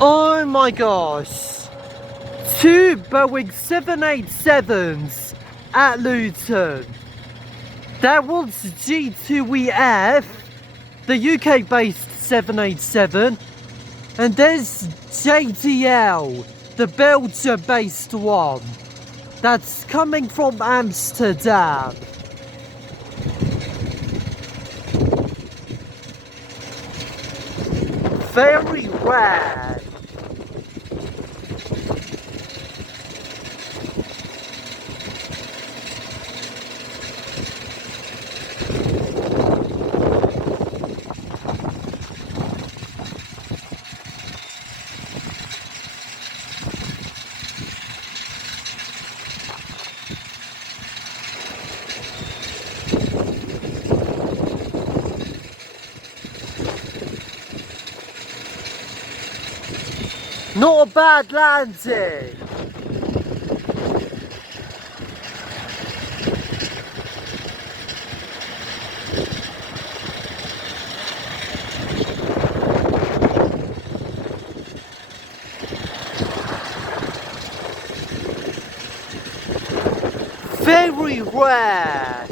Oh my gosh. 2 Boeing 787s at Luton. That was G-TUIF, the UK based 787. And there's JDL, the Belgium based one. That's coming from Amsterdam. Very rare. Not a bad landing. Very rare.